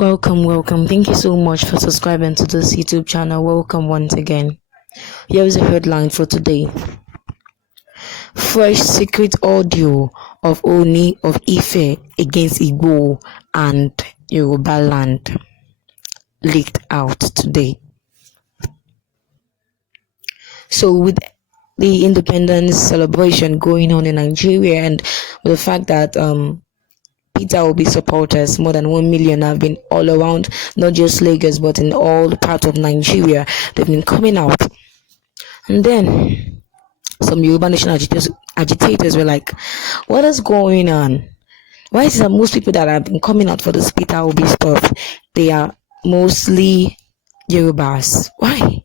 Welcome. Thank you so much for subscribing to this YouTube channel. Welcome once again. Here is a headline for today. Fresh secret audio of Ooni of Ife against Igbo and Yoruba land leaked out today. So with the independence celebration going on in Nigeria, and with the fact that Peter Obi supporters, more than 1 million, have been all around, not just Lagos, but in all parts of Nigeria. They've been coming out. And then some Yoruba Nation agitators were like, what is going on? Why is it that most people that have been coming out for this Peter Obi stuff, they are mostly Yorubas? Why?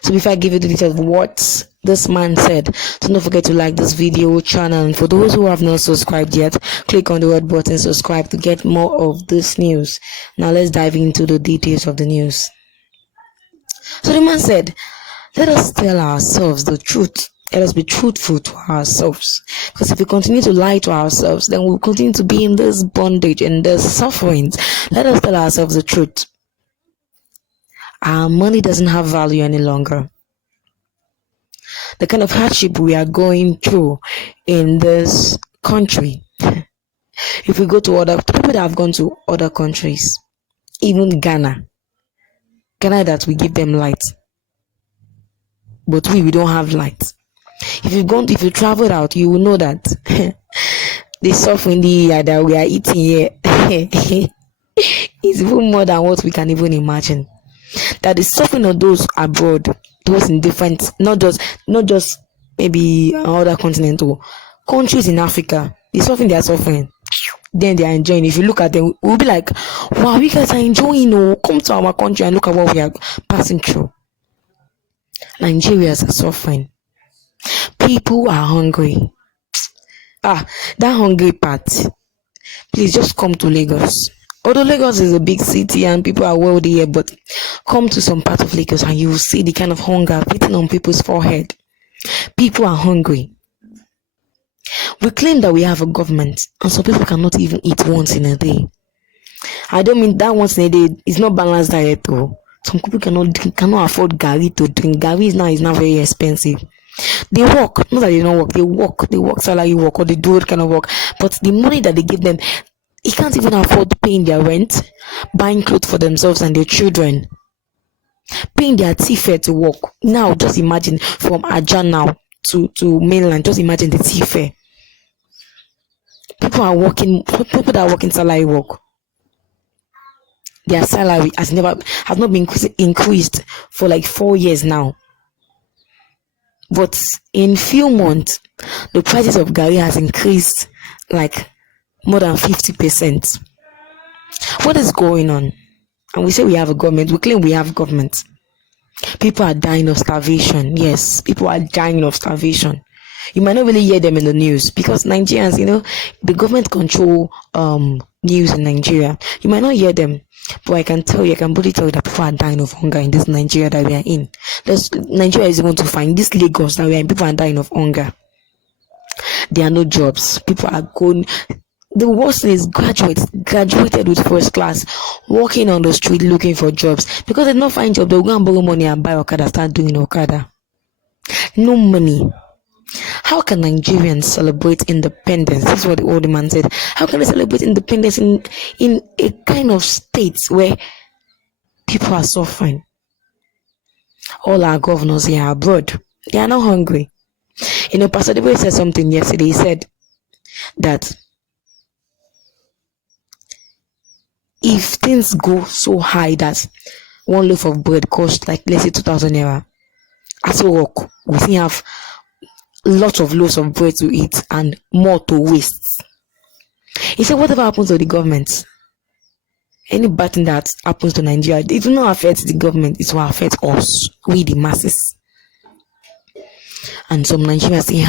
So before I give you the details of what this man said, so don't forget to like this video channel, and for those who have not subscribed yet, click on the red button subscribe to get more of this news. Now let's dive into the details of the news. So the man said, let us tell ourselves the truth. Let us be truthful to ourselves, because if we continue to lie to ourselves, then we'll continue to be in this bondage and this sufferings. Let us tell ourselves the truth. Our money doesn't have value any longer. The kind of hardship we are going through in this country, if we go to other people that have gone to other countries, even Ghana that we give them light, but we don't have light. If you travel out, you will know that the suffering that we are eating here is even more than what we can even imagine. That the suffering of those abroad, those in different, not just maybe other continental countries in Africa, the suffering they are suffering, then they are enjoying. If you look at them, we'll be like, wow, you guys are enjoying. Oh, come to our country and look at what we are passing through. Nigerians are suffering. People are hungry. That hungry part, please just come to Lagos. Although Lagos is a big city and people are wealthy here, but come to some part of Lagos and you will see the kind of hunger written on people's forehead. People are hungry. We claim that we have a government, and some people cannot even eat once in a day. I don't mean that once in a day is not balanced diet though. Some people cannot afford Gari to drink. Gari is now very expensive. They work, not that they don't work, they work salary work, or they do it kind of work, but the money that they give them, he can't even afford paying their rent, buying clothes for themselves and their children, paying their tea fare to work. Now, just imagine from Aja now to mainland, just imagine the tea fare. People that are working salary work, their salary has not been increased for like 4 years now. But in few months, the prices of Gari has increased like more than 50%. What is going on? And we say we have a government. We claim we have government. People are dying of starvation. Yes, people are dying of starvation. You might not really hear them in the news because Nigerians, the government control news in Nigeria. You might not hear them, but I can boldly tell you that people are dying of hunger in this Nigeria that we are in. Nigeria is going to find this Lagos that we are in. People are dying of hunger. There are no jobs. People are going. The worst is graduated with first class, walking on the street looking for jobs. Because they don't find job, they'll go and borrow money and buy Okada, start doing Okada. No money. How can Nigerians celebrate independence? This is what the old man said. How can they celebrate independence in a kind of state where people are suffering? All our governors here are abroad. They are not hungry. Pastor Debo said something yesterday. He said that if things go so high that one loaf of bread costs like, let's say, 2,000 naira, as a work, we still have lots of loaves of bread to eat and more to waste. He said, whatever happens to the government, any bad thing that happens to Nigeria, it will not affect the government, it will affect us, we the masses. And some Nigerians still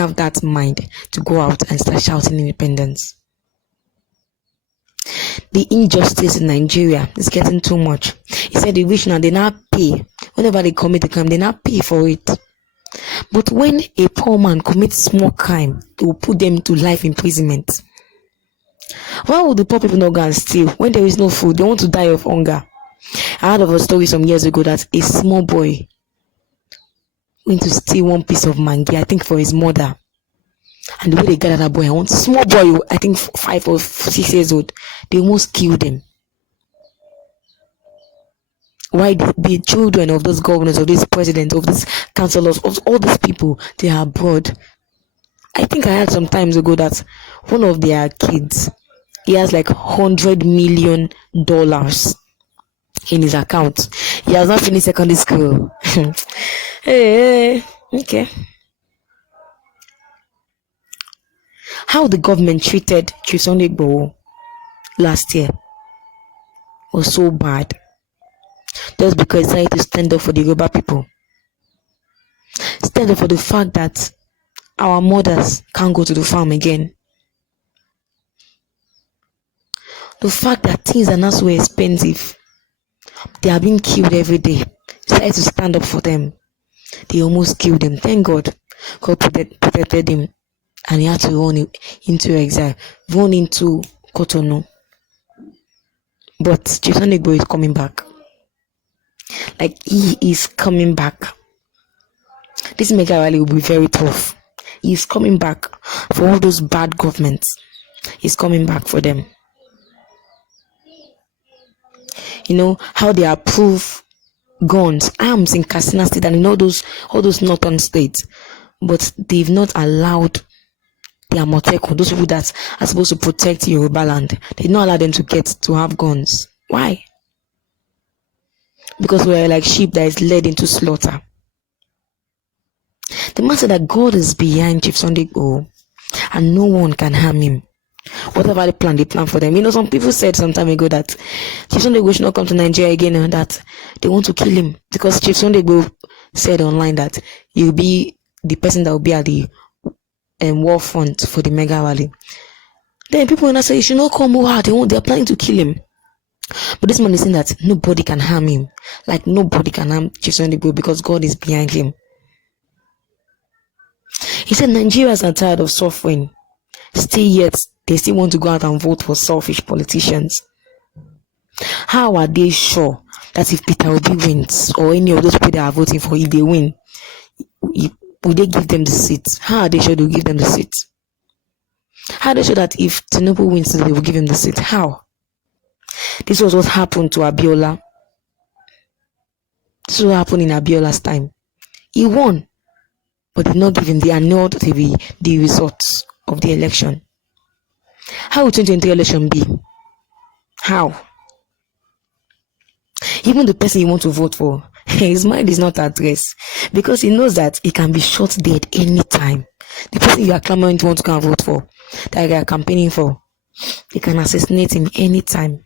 have that mind to go out and start shouting independence. The injustice in Nigeria is getting too much. He said the rich now, they now pay. Whenever they commit a crime, they now pay for it. But when a poor man commits small crime, they will put them to life imprisonment. Why would the poor people not go and steal when there is no food? They want to die of hunger. I heard of a story some years ago that a small boy went to steal one piece of mangi, I think for his mother. And the way they gathered that boy, small boy, I think 5 or 6 years old, they almost killed him. Why the children of those governors, of these presidents, of these councillors, of all these people, they are abroad. I think I heard some times ago that one of their kids, he has like $100 million in his account. He has not finished secondary school. Hey, okay. How the government treated Deçléaratìøn last year was so bad. Just because he decided to stand up for the Yoruba people. Stand up for the fact that our mothers can't go to the farm again. The fact that things are not so expensive. They are being killed every day. Decided to stand up for them. They almost killed him. Thank God. God protected him. And he had to run into exile. Run into Cotonou. But Deçléaratìøn is coming back. Like, he is coming back. This mega rally will be very tough. He is coming back for all those bad governments. He's coming back for them. You know how they approve guns, arms in Katsina State and in all those northern states, but they've not allowed the Amotekun, those people that are supposed to protect Yoruba land, they did not allow them to have guns. Why? Because we are like sheep that is led into slaughter. The man said that God is behind Chief Sunday Igboho and no one can harm him. Whatever they plan for them. You know, some people said some time ago that Chief Sunday Igboho should not come to Nigeria again and that they want to kill him because Chief Sunday Igboho said online that he'll be the person that will be at the war front for the mega rally. Then people will not say he should not come over. They're planning to kill him. But this man is saying that nobody can harm him. Like nobody can harm Chief Sunday Igboho because God is behind him. He said Nigerians are tired of suffering. Still yet, they still want to go out and vote for selfish politicians. How are they sure that if Peter Obi wins, or any of those people that are voting for, if they win, will they give them the seat? How are they sure they'll give them the seat? How are they sure that if Tinubu wins, they will give him the seat? How? This was what happened to Abiola. This is what happened in Abiola's time. He won, but did not give him the annulled the results of the election. How will 2023 election be? How? Even the person you want to vote for, his mind is not at rest because he knows that he can be shot dead anytime. The person you are clamoring to want to go and vote for, that you are campaigning for, they can assassinate him anytime.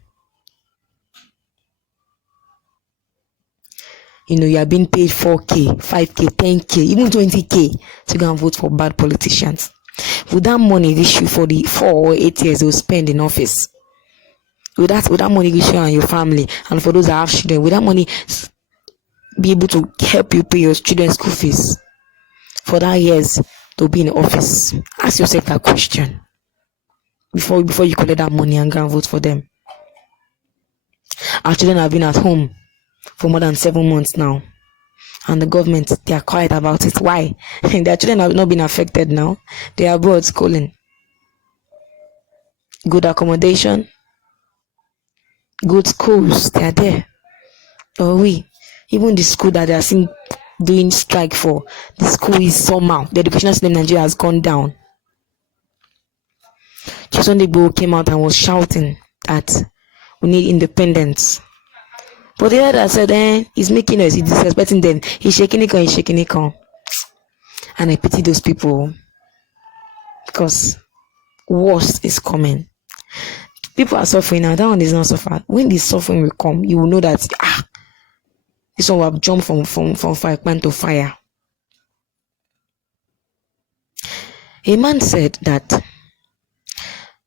You know, you are being paid 4K, 5K, 10K, even 20K to go and vote for bad politicians. Would that money reach you for the 4 or 8 years they will spend in office? Would that money reach you and your family? And for those that have children, would that money be able to help you pay your children's school fees for that years to be in office? Ask yourself that question before you collect that money and go and vote for them. Our children have been at home for more than 7 months now, and the government, they are quiet about it. Why? Their children have not been affected now. They are abroad schooling. Good accommodation, good schools, they are there. Or even the school that they are still doing strike for, the school is somehow, the educational system in Nigeria has gone down. Chief Sunday Igboho came out and was shouting that we need independence. But the other said, he's making noise, he's disrespecting them, he's shaking it on. And I pity those people because worse is coming. People are suffering now, that one is not suffer. When the suffering will come, you will know that this one will have jumped from fire pan to fire. A man said that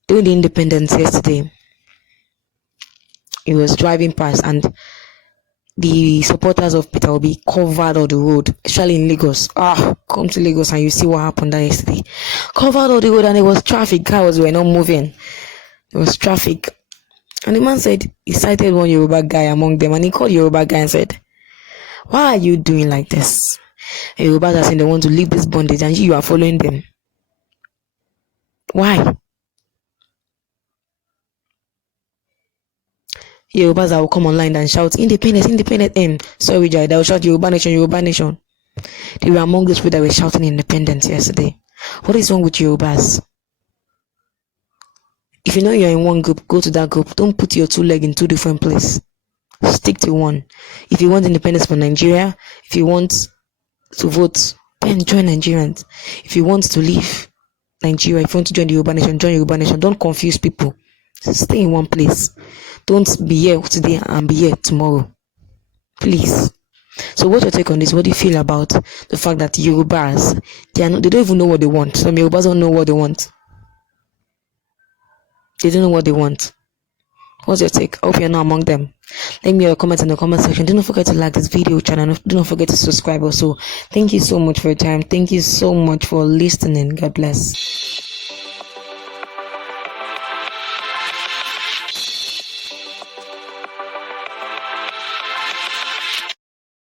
during the independence yesterday, he was driving past and the supporters of Peter Obi covered all the road, especially in Lagos. Come to Lagos and you see what happened there yesterday. Covered all the road and there was traffic, cars were not moving. There was traffic. And the man said he cited one Yoruba guy among them, and he called Yoruba guy and said, "Why are you doing like this?" And Yorubas are saying they want to leave this bondage, and you are following them. Why? Yorubas that will come online and shout independence, independence. Sorry, Jai, they will shout Yoruba nation, Yoruba nation. They were among those people that were shouting independence yesterday. What is wrong with Yorubas? If you know you're in one group, go to that group. Don't put your two legs in two different places. Stick to one. If you want independence for Nigeria, if you want to vote, then join Nigerians. If you want to leave Nigeria, if you want to join the Yoruba nation, join Yoruba nation. Don't confuse people. Stay in one place. Don't be here today and be here tomorrow. Please. So what's your take on this? What do you feel about the fact that Yorubas, they don't even know what they want? Some Yorubas don't know what they want. They don't know what they want. What's your take? I hope you're not among them. Leave me your comments in the comment section. Do not forget to like this video channel. Do not forget to subscribe also. Thank you so much for your time. Thank you so much for listening. God bless.